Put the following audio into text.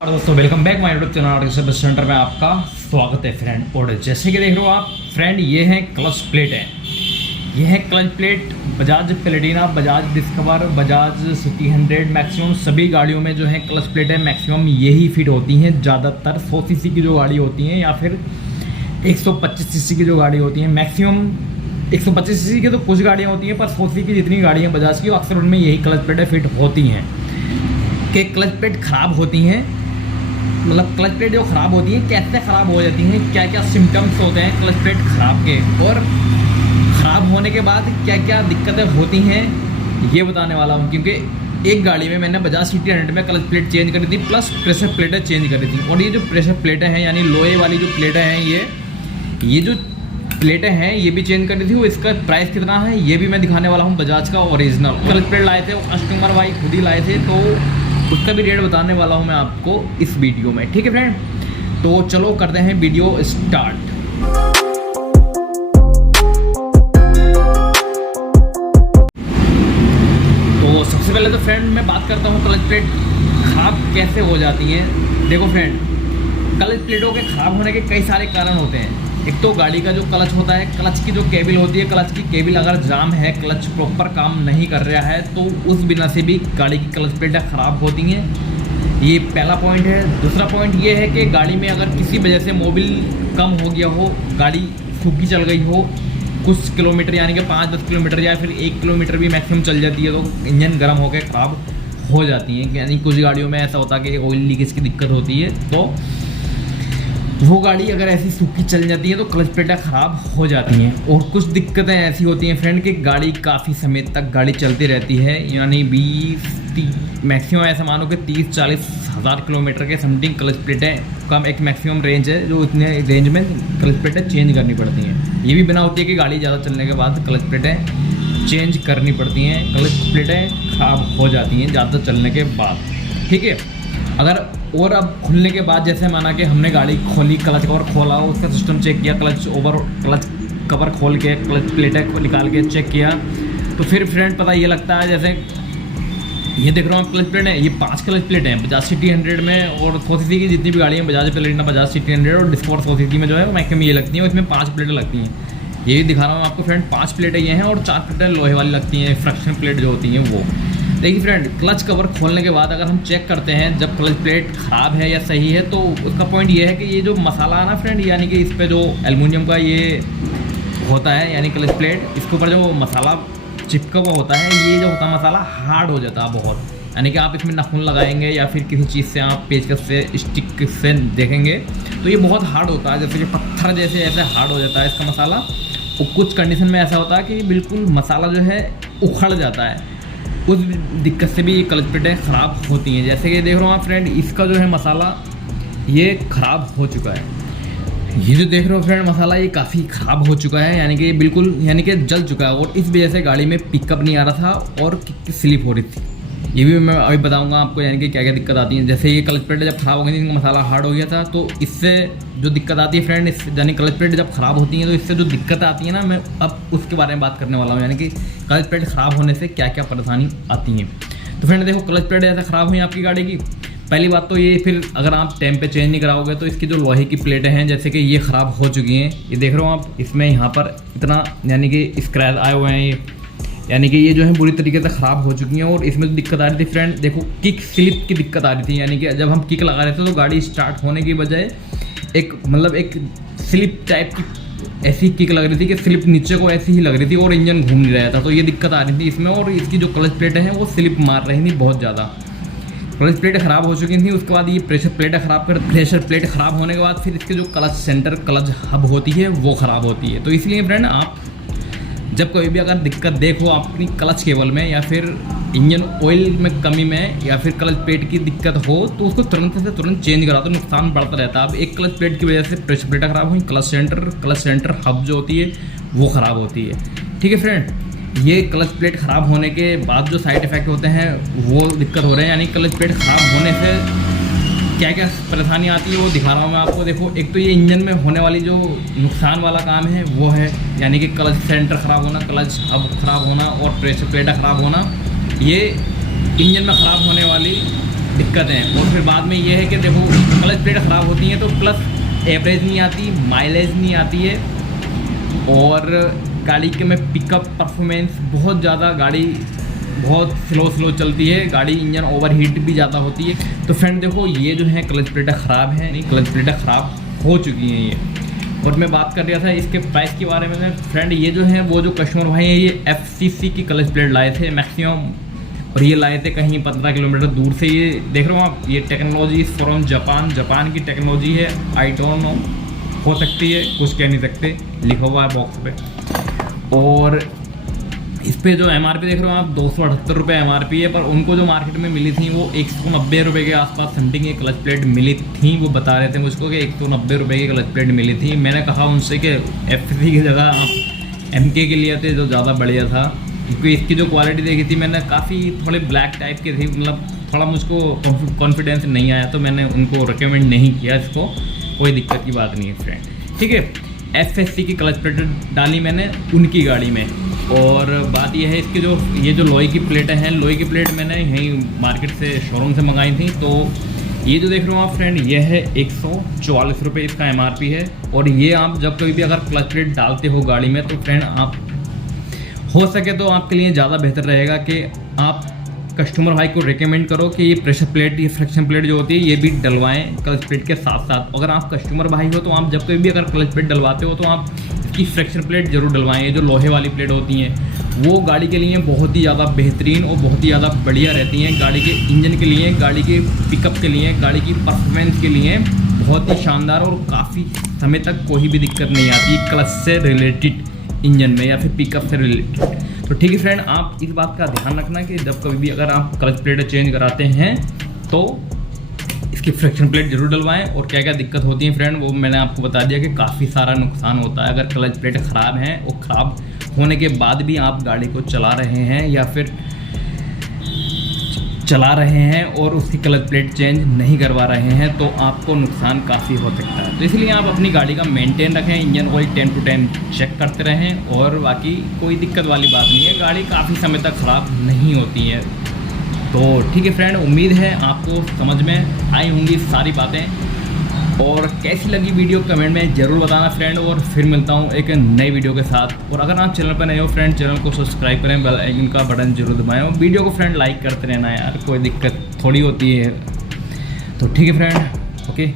और दोस्तों welcome back my YouTube channel service centre में आपका स्वागत है फ्रेंड। और जैसे कि देख रहे हो आप फ्रेंड, ये है क्लच प्लेट है। ये है clutch plate Bajaj Platina, Bajaj discover, Bajaj city 100 maximum सभी गाड़ियों में जो है क्लच प्लेट है मैक्सिमम यही फिट होती हैं। ज़्यादातर 100 सीसी की जो गाड़ी होती हैं या फिर 125 सीसी की जो गाड़ी होती हैं, मैक्सिमम 125 सीसी की तो कुछ गाड़ियाँ होती हैं, पर 100 सीसी की जितनी गाड़ियाँ बजाज की अक्सर उनमें यही क्लच प्लेटें फिट होती हैं। कि क्लच प्लेट ख़राब होती हैं, मतलब क्लच प्लेट जो ख़राब होती हैं कैसे ख़राब हो जाती हैं, क्या क्या सिम्टम्स होते हैं क्लच प्लेट ख़राब के, और ख़राब होने के बाद क्या क्या दिक्कतें होती हैं ये बताने वाला हूँ। क्योंकि एक गाड़ी में मैंने बजाज सिटी 100 में क्लच प्लेट चेंज करी थी, प्लस प्रेशर प्लेटें चेंज करी थी। और ये जो प्रेशर प्लेटें हैं यानी लोहे वाली जो प्लेटें हैं, ये जो प्लेटें हैं ये भी चेंज करी थी। वो इसका प्राइस कितना है ये भी मैं दिखाने वाला हूँ। बजाज का ओरिजिनल क्लच प्लेट लाए थे, वो कस्टमर भाई खुद ही लाए थे, तो उसका भी रेट बताने वाला हूँ मैं आपको इस वीडियो में। ठीक है फ्रेंड, तो चलो करते हैं वीडियो स्टार्ट। तो सबसे पहले तो फ्रेंड मैं बात करता हूँ क्लच प्लेट ख़राब कैसे हो जाती हैं। देखो फ्रेंड, क्लच प्लेटों के ख़राब होने के कई सारे कारण होते हैं। एक तो गाड़ी का जो क्लच होता है, क्लच की जो केबल होती है, क्लच की केबल अगर जाम है, क्लच प्रॉपर काम नहीं कर रहा है, तो उस बिना से भी गाड़ी की क्लच प्लेटें ख़राब होती हैं। ये पहला पॉइंट है। दूसरा पॉइंट ये है कि गाड़ी में अगर किसी वजह से मोबिल कम हो गया हो, गाड़ी सूखी चल गई हो कुछ किलोमीटर, यानी कि 5-10 किलोमीटर या फिर 1 किलोमीटर भी मैक्सिमम चल जाती है, तो इंजन गर्म होकर ख़राब हो जाती है। यानी कुछ गाड़ियों में ऐसा होता है कि ऑयल लीकेज की दिक्कत होती है, तो वो गाड़ी अगर ऐसी सूखी चल जाती है तो क्लच प्लेटें ख़राब हो जाती हैं। और कुछ दिक्कतें ऐसी होती हैं फ्रेंड कि गाड़ी काफ़ी समय तक गाड़ी चलती रहती है, यानी 20-30 मैक्सिमम ऐसा मानो कि 30-40 हज़ार किलोमीटर के समथिंग क्लच प्लेटें कम एक मैक्सिमम रेंज है, जो इतने रेंज में क्लच प्लेटें चेंज करनी पड़ती हैं। ये भी बिना होती है कि गाड़ी ज़्यादा चलने के बाद क्लच प्लेटें चेंज करनी पड़ती हैं। क्लच प्लेटें ख़राब हो जाती हैं ज़्यादा चलने के बाद। ठीक है, अगर और अब खुलने के बाद जैसे माना कि हमने गाड़ी खोली, क्लच कवर खोला, उसका सिस्टम चेक किया, क्लच कवर खोल के क्लच प्लेटें निकाल के चेक किया, तो फिर फ्रेंड पता ये लगता है, जैसे ये देख रहा हूँ प्लस प्लेट है, ये 5 क्लच प्लेट हैं बजाज सिटी 100 में। और 100 सीसी की जितनी भी गाड़ी हैं बजाज प्लेटिना, बजाज सिटी 100 और डिस्कवर 100 सीसी में जो है मैक्सिमम ये लगती हैं, इसमें 5 प्लेटें लगती हैं। ये दिखा रहा हूँ आपको फ्रेंड, 5 प्लेटें ये हैं और 4 प्लेटें लोहे वाली लगती हैं, फ्रैक्शन प्लेट जो होती हैं वो। देखिए फ्रेंड, क्लच कवर खोलने के बाद अगर हम चेक करते हैं जब क्लच प्लेट ख़राब है या सही है, तो उसका पॉइंट ये है कि ये जो मसाला है ना फ्रेंड, यानी कि इस पर जो एल्युमिनियम का ये होता है यानी क्लच प्लेट, इसके ऊपर जो मसाला चिपका हुआ होता है, ये जो होता है मसाला हार्ड हो जाता है बहुत। यानी कि आप इसमें नाखून लगाएंगे या फिर किसी चीज़ से आप पेचकस से स्टिक से देखेंगे तो ये बहुत हार्ड होता है, जैसे कि पत्थर जैसे ऐसे हार्ड हो जाता है इसका मसाला। और कुछ कंडीशन में ऐसा होता है कि बिल्कुल मसाला जो है उखड़ जाता है, उस दिक्कत से भी ये क्लच प्लेटें ख़राब होती हैं। जैसे कि देख रहे हो आप फ्रेंड, इसका जो है मसाला ये ख़राब हो चुका है। ये जो देख रहे हो फ्रेंड मसाला, ये काफ़ी ख़राब हो चुका है, यानी कि बिल्कुल यानी कि जल चुका है। और इस वजह से गाड़ी में पिकअप नहीं आ रहा था और स्लिप हो रही थी। ये भी मैं अभी बताऊंगा आपको, यानी कि क्या क्या दिक्कत आती है। जैसे ये क्लच प्लेट जब ख़राब हो गई थी, इनका मसाला हार्ड हो गया था, तो इससे जो दिक्कत आती है फ्रेंड, यानी क्लच प्लेट जब ख़राब होती हैं तो इससे जो दिक्कत आती है ना, मैं अब उसके बारे में बात करने वाला हूँ। यानी कि क्लच प्लेट ख़राब होने से क्या क्या परेशानी आती हैं। तो फ्रेंड देखो, क्लच प्लेट ऐसा ख़राब हुई आपकी गाड़ी की, पहली बात तो ये, फिर अगर आप टाइम पे चेंज नहीं कराओगे तो इसकी जो लोहे की प्लेटें हैं जैसे कि ये ख़राब हो चुकी हैं। ये देख रहे हो आप, इसमें यहाँ पर इतना यानी कि स्क्रैच आए हुए हैं, ये यानी कि ये जो है बुरी तरीके से ख़राब हो चुकी हैं। और इसमें जो दिक्कत आ रही थी फ्रेंड, देखो किक स्लिप की दिक्कत आ रही थी, यानी कि जब हम किक लगा रहे थे तो गाड़ी स्टार्ट होने की बजाय एक स्लिप टाइप की ऐसी किक लग रही थी कि स्लिप नीचे को ऐसी ही लग रही थी और इंजन घूम नहीं रहा था, तो ये दिक्कत आ रही थी इसमें। और इसकी जो क्लच प्लेटें हैं वो स्लिप मार रही थी बहुत ज़्यादा, क्लच प्लेटें ख़राब हो चुकी थी। उसके बाद ये प्रेशर प्लेट ख़राब होने के बाद फिर इसके जो क्लच सेंटर, क्लच हब होती है वो ख़राब होती है। तो इसलिए फ्रेंड, आप जब कभी भी अगर दिक्कत देखो अपनी क्लच केबल में या फिर इंजन ऑयल में कमी में या फिर क्लच प्लेट की दिक्कत हो, तो उसको तुरंत से तुरंत चेंज करा, तो नुकसान बढ़ता रहता है। अब एक क्लच प्लेट की वजह से प्रेशर प्लेटें ख़राब हुई, क्लच सेंटर हब जो होती है वो ख़राब होती है। ठीक है फ्रेंड, ये क्लच प्लेट ख़राब होने के बाद जो साइड इफ़ेक्ट होते हैं वो दिक्कत हो रहे हैं। यानी क्लच प्लेट ख़राब होने से क्या क्या परेशानी आती है वो दिखा रहा हूँ मैं आपको। देखो, एक तो ये इंजन में होने वाली जो नुकसान वाला काम है वो है, यानी कि क्लच सेंटर ख़राब होना, क्लच हब ख़राब होना और प्रेशर प्लेटें ख़राब होना, ये इंजन में ख़राब होने वाली दिक्कत है। और फिर बाद में ये है कि देखो क्लच प्लेट ख़राब होती हैं तो प्लस एवरेज नहीं आती, माइलेज नहीं आती है, और गाड़ी के में पिकअप परफॉर्मेंस बहुत ज़्यादा, गाड़ी बहुत स्लो चलती है, गाड़ी इंजन ओवरहीट भी ज़्यादा होती है। तो फ्रेंड देखो ये जो है क्लच प्लेटें ख़राब हैं, नहीं क्लच प्लेटें ख़राब हो चुकी हैं ये। और मैं बात कर रहा था इसके प्राइस के बारे में फ्रेंड, ये जो है वो जो कस्टमर भाई हैं ये FCC की क्लच प्लेट लाए थे मैक्सिमम, और ये लाए थे कहीं 15 किलोमीटर दूर से। ये देख रहे हो आप, ये टेक्नोलॉजी फ्रॉम जापान की टेक्नोलॉजी है। आई डोंट नो, हो सकती है, कुछ कह नहीं सकते, लिखा हुआ है बॉक्स पे। और इस पे जो MRP देख रहे हो आप 278 रुपये MRP है, पर उनको जो मार्केट में मिली थी वो 190 रुपये के आसपास समथिंग ये क्लच प्लेट मिली थी। वो बता रहे थे मुझको कि 190 रुपये की क्लच प्लेट मिली थी। मैंने कहा उनसे कि FCC की जगह आप MK के लिए थे जो ज़्यादा बढ़िया था, क्योंकि इसकी जो क्वालिटी देखी थी मैंने, काफ़ी थोड़े ब्लैक टाइप की थी, मतलब थोड़ा मुझको कॉन्फिडेंस नहीं आया, तो मैंने उनको रिकमेंड नहीं किया इसको। कोई दिक्कत की बात नहीं है फ्रेंड, ठीक है। FSC की क्लच प्लेट डाली मैंने उनकी गाड़ी में। और बात यह है इसकी ये जो लोहे की प्लेटें हैं, लोहे की प्लेट मैंने यहीं मार्केट से शोरूम से मंगाई थी। तो ये जो देख रहे हो आप फ्रेंड, ये है 144 रुपये इसका MRP है। और ये आप जब कभी भी अगर क्लच प्लेट डालते हो गाड़ी में, तो फ्रेंड आप हो सके तो आपके लिए ज़्यादा बेहतर रहेगा कि आप कस्टमर भाई को रिकमेंड करो कि ये प्रेशर प्लेट, ये फ्रिक्शन प्लेट जो होती है ये भी डलवाएं क्लच प्लेट के साथ साथ। अगर आप कस्टमर भाई हो तो आप जब कभी भी अगर क्लच प्लेट डलवाते हो तो आप इसकी फ्रिक्शन प्लेट जरूर डलवाएं। ये जो लोहे वाली प्लेट होती हैं वो गाड़ी के लिए बहुत ही ज़्यादा बेहतरीन और बहुत ही ज़्यादा बढ़िया रहती हैं, गाड़ी के इंजन के लिए, गाड़ी के पिकअप के लिए, गाड़ी की परफॉर्मेंस के लिए बहुत ही शानदार, और काफ़ी समय तक कोई भी दिक्कत नहीं आती क्लच से रिलेटेड इंजन में या फिर पिकअप से रिलेटेड। तो ठीक है फ्रेंड, आप इस बात का ध्यान रखना कि जब कभी भी अगर आप क्लच प्लेट चेंज कराते हैं तो इसकी फ्रिक्शन प्लेट जरूर डलवाएं। और क्या क्या दिक्कत होती है फ्रेंड वो मैंने आपको बता दिया कि काफ़ी सारा नुकसान होता है अगर क्लच प्लेट ख़राब है, और ख़राब होने के बाद भी आप गाड़ी को चला रहे हैं या फिर चला रहे हैं और उसकी क्लच प्लेट चेंज नहीं करवा रहे हैं, तो आपको नुकसान काफ़ी हो सकता है। तो इसलिए आप अपनी गाड़ी का मेंटेन रखें, इंजन ऑयल 10 to 10 चेक करते रहें, और बाकी कोई दिक्कत वाली बात नहीं है, गाड़ी काफ़ी समय तक ख़राब नहीं होती है। तो ठीक है फ्रेंड, उम्मीद है आपको समझ में आई होंगी सारी बातें, और कैसी लगी वीडियो कमेंट में ज़रूर बताना फ्रेंड। और फिर मिलता हूँ एक नई वीडियो के साथ। और अगर आप चैनल पर नए हो फ्रेंड, चैनल को सब्सक्राइब करें, बेल आइकन का बटन जरूर दबाएं, और वीडियो को फ्रेंड लाइक करते रहना यार, कोई दिक्कत थोड़ी होती है। तो ठीक है फ्रेंड, ओके।